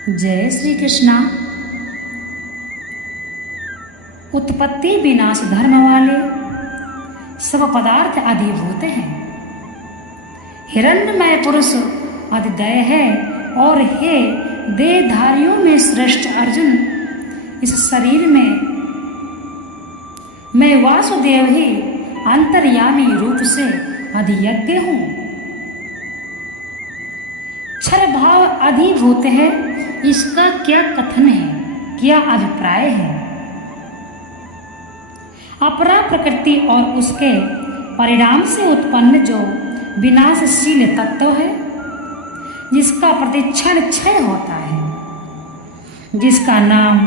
जय श्री कृष्णा। उत्पत्ति विनाश धर्म वाले सब पदार्थ अधिभूत हैं। हिरण्यमय पुरुष अधिदैव है और हे देहधारियों में श्रेष्ठ अर्जुन, इस शरीर में मैं वासुदेव ही अंतर्यामी रूप से अधियज्ञ हूँ। क्षर भाव अधिभूत है, इसका क्या कथन है, क्या अभिप्राय है? अपरा प्रकृति और उसके परिणाम से उत्पन्न जो विनाशशील तत्व है, जिसका प्रतिक्षण क्षय होता है, जिसका नाम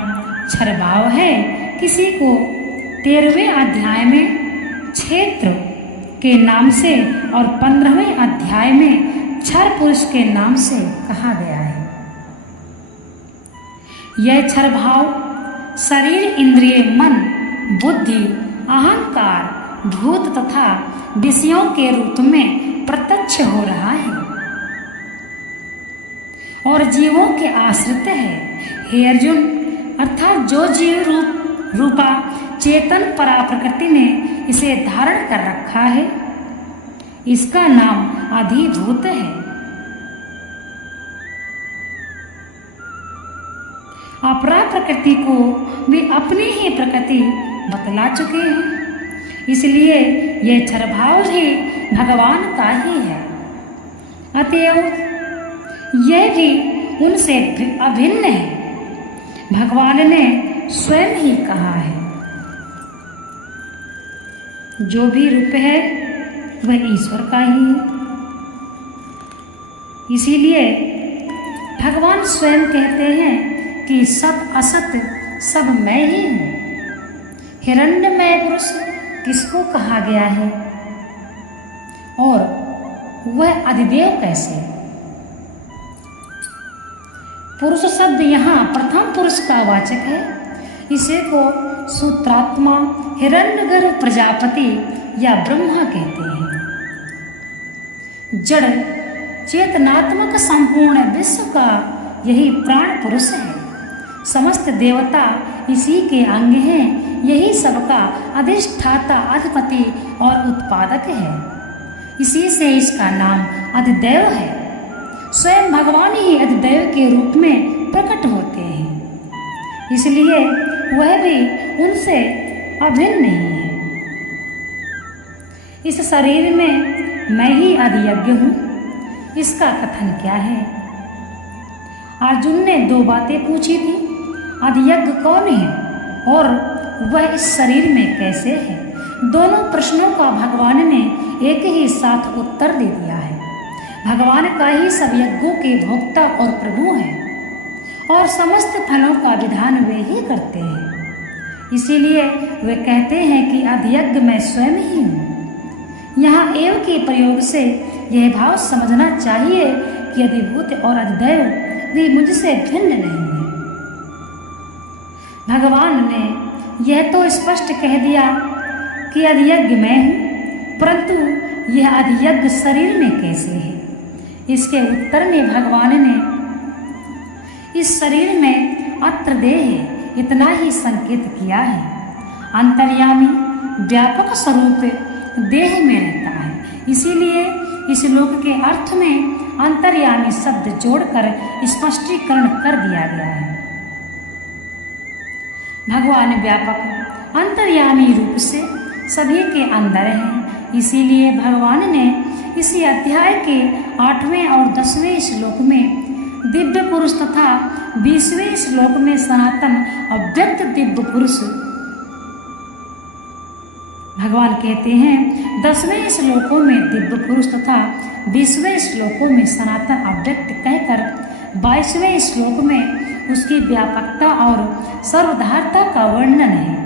क्षर भाव है, किसी को 13वें अध्याय में क्षेत्र के नाम से और 15वें अध्याय में क्षर पुरुष के नाम से कहा गया है। यह क्षर भाव शरीर, इंद्रिय, मन, बुद्धि, अहंकार, भूत तथा विषयों के रूप में प्रत्यक्ष हो रहा है और जीवों के आश्रित है। हे अर्जुन, अर्थात जो जीव रूपा चेतन परा प्रकृति ने इसे धारण कर रखा है, इसका नाम अधिभूत है। अपरा प्रकृति को वे अपनी ही प्रकृति बतला चुके हैं, इसलिए यह क्षर भाव भी भगवान का ही है। अतएव यह भी उनसे अभिन्न है। भगवान ने स्वयं ही कहा है, जो भी रूप है वह ईश्वर का ही है। इसीलिए भगवान स्वयं कहते हैं कि सत असत सब मैं ही हूँ। हिरण्यमय पुरुष किसको कहा गया है और वह अधिदेव कैसे? पुरुष शब्द यहाँ प्रथम पुरुष का वाचक है। इसे को सूत्रात्मा, हिरण्यगर्भ, प्रजापति या ब्रह्मा कहते हैं। जड़ चेतनात्मक संपूर्ण विश्व का यही प्राण पुरुष है। समस्त देवता इसी के अंग हैं। यही सबका अधिष्ठाता, अधिपति और उत्पादक है। इसी से इसका नाम अधिदैव है। स्वयं भगवान ही अधिदैव के रूप में प्रकट होते हैं, इसलिए वह भी उनसे अभिन्न नहीं है। इस शरीर में मैं ही अधियज्ञ हूँ, इसका कथन क्या है? अर्जुन ने 2 बातें पूछी थी, अधियज्ञ कौन है और वह इस शरीर में कैसे है? दोनों प्रश्नों का भगवान ने एक ही साथ उत्तर दे दिया है। भगवान का ही सब यज्ञों के भोक्ता और प्रभु हैं और समस्त फलों का विधान वे ही करते हैं। इसीलिए वे कहते हैं कि अधियज्ञ मैं स्वयं ही हूँ। यहाँ एव के प्रयोग से यह भाव समझना चाहिए कि अधिभूत और अधिदैव भी मुझसे भिन्न नहीं है। भगवान ने यह तो स्पष्ट कह दिया कि अधियज्ञ मैं हूँ, परंतु यह अधियज्ञ शरीर में कैसे है? इसके उत्तर में भगवान ने इस शरीर में अत्र देह इतना ही संकेत किया है। अंतर्यामी व्यापक स्वरूप देह में रहता है, इसीलिए इस श्लोक के अर्थ में अंतर्यामी शब्द जोड़कर स्पष्टीकरण कर दिया गया है। भगवान व्यापक अंतर्यामी रूप से सभी के अंदर हैं, इसीलिए भगवान ने इसी अध्याय के 8वें और 10वें श्लोक में दिव्य पुरुष तथा 20वें श्लोक में सनातन अव्यक्त दिव्य पुरुष, भगवान कहते हैं 10वें श्लोकों में दिव्य पुरुष तथा 20वें श्लोकों में सनातन अव्यक्त कहकर 22वें श्लोक में उसकी व्यापकता और सर्वधारता का वर्णन है।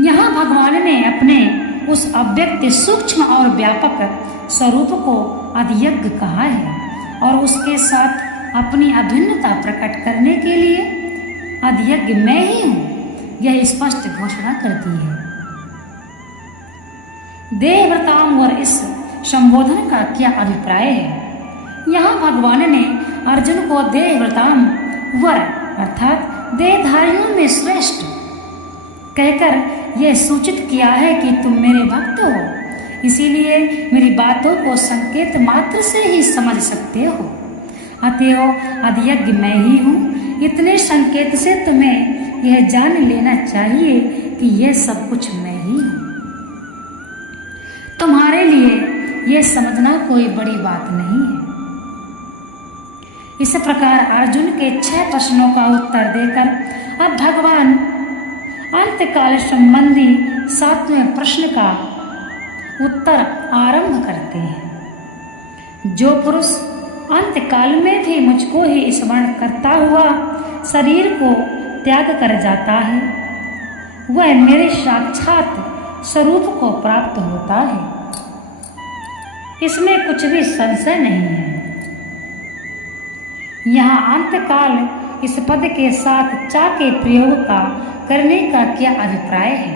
यहाँ भगवान ने अपने उस अव्यक्त सूक्ष्म और व्यापक स्वरूप को अधियज्ञ कहा है और उसके साथ अपनी अभिन्नता प्रकट करने के लिए अधियज्ञ मैं ही हूँ, यह स्पष्ट घोषणा कर दी है। देहव्रताम और इस संबोधन का क्या अभिप्राय है। यहाँ भगवान ने अर्जुन को देवव्रताम वर अर्थात देहधारियों में श्रेष्ठ कहकर यह सूचित किया है कि तुम मेरे भक्त हो, इसीलिए मेरी बातों को संकेत मात्र से ही समझ सकते हो। अतएव अधियज्ञ मैं ही हूँ। इतने संकेत से तुम्हें यह जान लेना चाहिए कि यह सब कुछ मैं ही हूँ। तुम्हारे लिए यह समझना कोई बड़ी बात नहीं है। इस प्रकार अर्जुन के 6 प्रश्नों का उत्तर देकर अब भगवान अंतकाल संबंधी 7वें प्रश्न का उत्तर आरंभ करते हैं। जो पुरुष अंतकाल में भी मुझको ही स्मरण करता हुआ शरीर को त्याग कर जाता है, वह मेरे साक्षात स्वरूप को प्राप्त होता है। इसमें कुछ भी संशय नहीं है। यहाँ अंतकाल इस पद के साथ चा के प्रयोग का करने का क्या अभिप्राय है।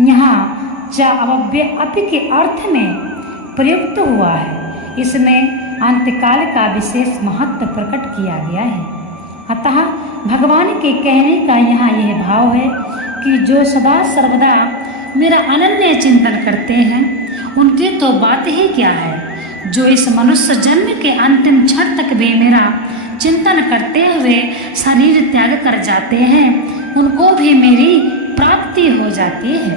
यहाँ चा अव्यय अपि के अर्थ में प्रयुक्त हुआ है। इसमें अंतकाल का विशेष महत्व प्रकट किया गया है। अतः भगवान के कहने का यहाँ यह भाव है कि जो सदा सर्वदा मेरा अनन्य चिंतन करते हैं, उनकी तो बात ही क्या है। जो इस मनुष्य जन्म के अंतिम क्षण तक भी मेरा चिंतन करते हुए शरीर त्याग कर जाते हैं, उनको भी मेरी प्राप्ति हो जाती है।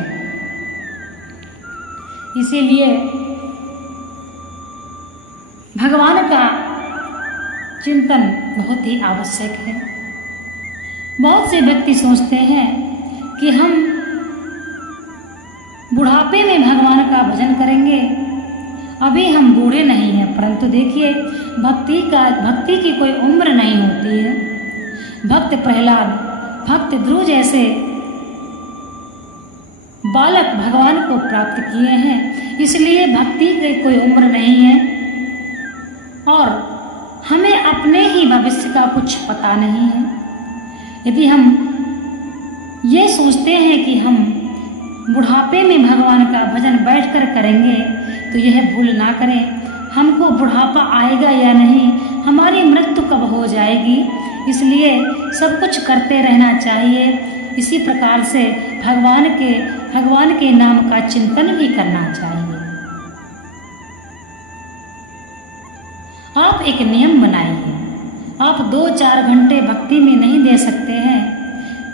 इसीलिए भगवान का चिंतन बहुत ही आवश्यक है। बहुत से व्यक्ति सोचते हैं कि हम बुढ़ापे में भगवान का भजन करेंगे, अभी हम बूढ़े नहीं हैं। परंतु देखिए, भक्ति की कोई उम्र नहीं होती है। भक्त प्रहलाद, भक्त ध्रुव जैसे बालक भगवान को प्राप्त किए हैं, इसलिए भक्ति की कोई उम्र नहीं है। और हमें अपने ही भविष्य का कुछ पता नहीं है। यदि हम ये सोचते हैं कि हम बुढ़ापे में भगवान का भजन बैठकर करेंगे, तो यह भूल ना करें। हमको बुढ़ापा आएगा या नहीं, हमारी मृत्यु कब हो जाएगी, इसलिए सब कुछ करते रहना चाहिए। इसी प्रकार से भगवान के नाम का चिंतन भी करना चाहिए। आप एक नियम बनाइए। आप 2-4 घंटे भक्ति में नहीं दे सकते हैं,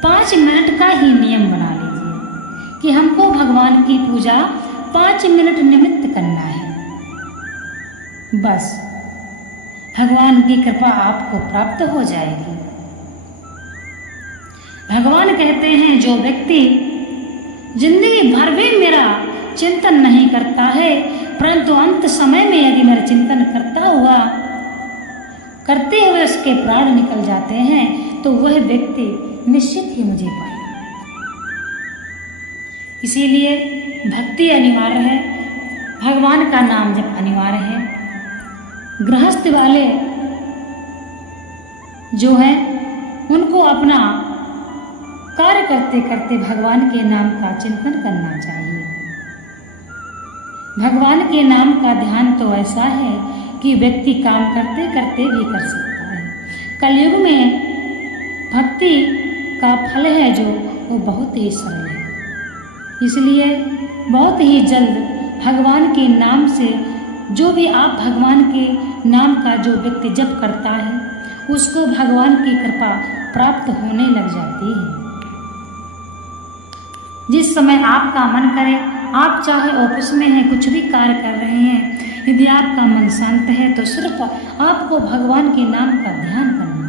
5 मिनट का ही नियम बना लीजिए कि हमको भगवान की पूजा 5 मिनट निमित्त करना है। बस भगवान की कृपा आपको प्राप्त हो जाएगी। भगवान कहते हैं, जो व्यक्ति जिंदगी भर भी मेरा चिंतन नहीं करता है, परंतु अंत समय में यदि मेरा चिंतन करते हुए उसके प्राण निकल जाते हैं, तो वह व्यक्ति निश्चित ही मुझे पाएगा। इसीलिए भक्ति अनिवार्य है, भगवान का नाम जप अनिवार्य है। गृहस्थ वाले जो हैं, उनको अपना कार्य करते करते भगवान के नाम का चिंतन करना चाहिए। भगवान के नाम का ध्यान तो ऐसा है कि व्यक्ति काम करते करते भी कर सकता है। कलयुग में भक्ति का फल है जो वो बहुत ही सरल है। इसलिए बहुत ही जल्द भगवान के नाम से, जो भी आप भगवान के नाम का जो व्यक्ति जप करता है, उसको भगवान की कृपा प्राप्त होने लग जाती है। जिस समय आपका मन करे, आप चाहे ऑफिस में हैं, कुछ भी कार्य कर रहे हैं, यदि आपका मन शांत है तो सिर्फ आपको भगवान के नाम का ध्यान करना